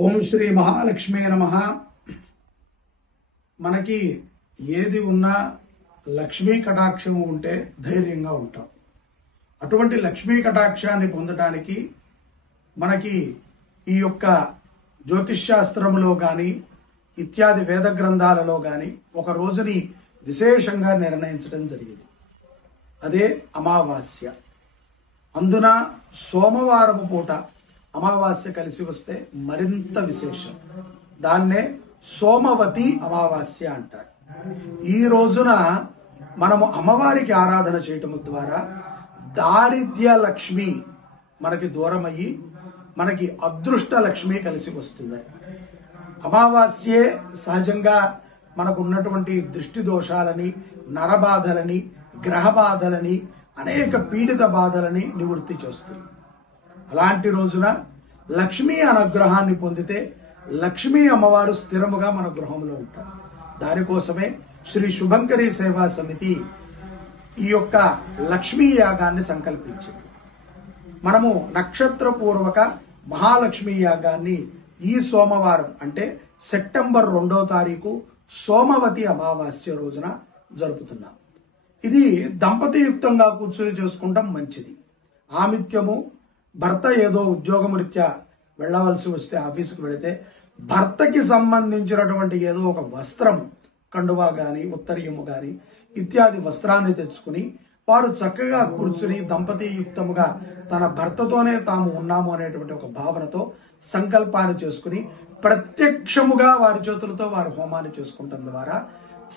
ఓం శ్రీ మహాలక్ష్మే నమః. మనకి ఏది ఉన్నా లక్ష్మీ కటాక్షం ఉంటే ధైర్యంగా ఉంటాం. అటువంటి లక్ష్మీ కటాక్షాన్ని పొందడానికి మనకి ఈ యొక్క జ్యోతిష్ శాస్త్రములో కానీ ఇత్యాది వేద గ్రంథాలలో కానీ ఒక రోజుని విశేషంగా నిర్ణయించడం జరిగింది. అదే అమావాస్య. అందున సోమవారము పూట అమావాస్య కలిసి వస్తే మరింత విశేషం. దాన్నే సోమవతి అమావాస్య అంటారు. ఈ రోజున మనము అమ్మవారికి ఆరాధన చేయటం ద్వారా దారిద్ర్య లక్ష్మి మనకి దూరమయ్యి మనకి అదృష్ట లక్ష్మి కలిసి వస్తుంది. అమావాస్యే సహజంగా మనకు ఉన్నటువంటి దృష్టి దోషాలని, నరబాధలని, గ్రహ బాధలని, అనేక పీడిత బాధలని నివృత్తి చేస్తుంది. అలాంటి రోజున లక్ష్మీ అనుగ్రహాన్ని పొందితే లక్ష్మీ అమ్మవారు స్థిరముగా మన గృహంలో ఉంటారు. దానికోసమే శ్రీ శుభంకరి సేవా సమితి ఈ యొక్క లక్ష్మీ యాగాన్ని సంకల్పించింది. మనము నక్షత్రపూర్వక మహాలక్ష్మీ యాగాన్ని ఈ సోమవారం అంటే సెప్టెంబర్ 2వ తారీఖు సోమవతి అమావాస్య రోజున జరుపుతున్నాం. ఇది దంపతియుక్తంగా కూర్చొని చేసుకుంటాం మంచిది. ఆమిత్యము భర్త ఏదో ఉద్యోగం రీత్యా వెళ్ళవలసి వస్తే ఆఫీసుకు వెళితే భర్తకి సంబంధించినటువంటి ఏదో ఒక వస్త్రం, కండువా గాని ఉత్తరీయము గాని ఇత్యాది వస్త్రాన్ని తెచ్చుకుని వారు చక్కగా కూర్చుని దంపతియుక్తముగా తన భర్తతోనే తాము ఉన్నాము అనేటువంటి ఒక భావనతో సంకల్పాన్ని చేసుకుని ప్రత్యక్షముగా వారి చేతులతో వారు హోమాన్ని చేసుకుంటాం ద్వారా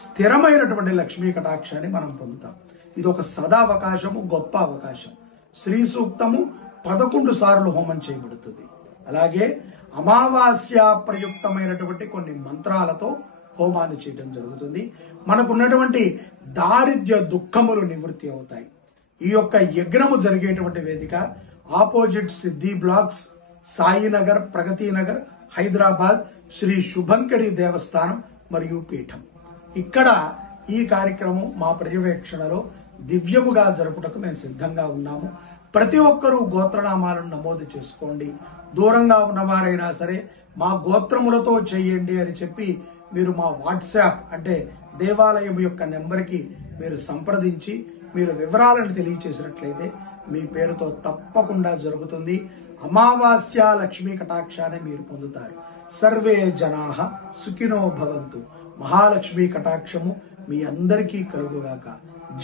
స్థిరమైనటువంటి లక్ష్మీ కటాక్షాన్ని మనం పొందుతాం. ఇది ఒక సదావకాశము, గొప్ప అవకాశం. శ్రీ సూక్తము 11 సార్లు హోమం చేయబడుతుంది. అలాగే అమావాస్య ప్రయుక్తమైనటువంటి కొన్ని మంత్రాలతో హోమాన్ని చేయడం జరుగుతుంది. మనకున్నటువంటి దారిద్ర్య దుఃఖములు నివృత్తి అవుతాయి. ఈ యొక్క యజ్ఞము జరిగేటువంటి వేదిక ఆపోజిట్ సిద్ధి బ్లాక్స్, సాయినగర్, ప్రగతి నగర్, హైదరాబాద్, శ్రీ శుభంకరి దేవస్థానం మరియు పీఠం. ఇక్కడ ఈ కార్యక్రమం మా పర్యవేక్షణలో దివ్యముగా జరుపుటకు మేము సిద్ధంగా ఉన్నాము. ప్రతి ఒక్కరూ గోత్రనామాలను నమోదు చేసుకోండి. దూరంగా ఉన్నవారైనా సరే మా గోత్రములతో చేయండి అని చెప్పి మీరు మా వాట్సాప్ అంటే దేవాలయం యొక్క నెంబర్కి మీరు సంప్రదించి మీరు వివరాలను తెలియచేసినట్లయితే మీ పేరుతో తప్పకుండా జరుగుతుంది. అమావాస్య లక్ష్మీ కటాక్షాన్ని మీరు పొందుతారు. సర్వే జనాః సుఖినో భవంతు. మహాలక్ష్మీ కటాక్షము మీ అందరికీ కలుగుగాక.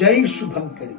జై శుభంకరి.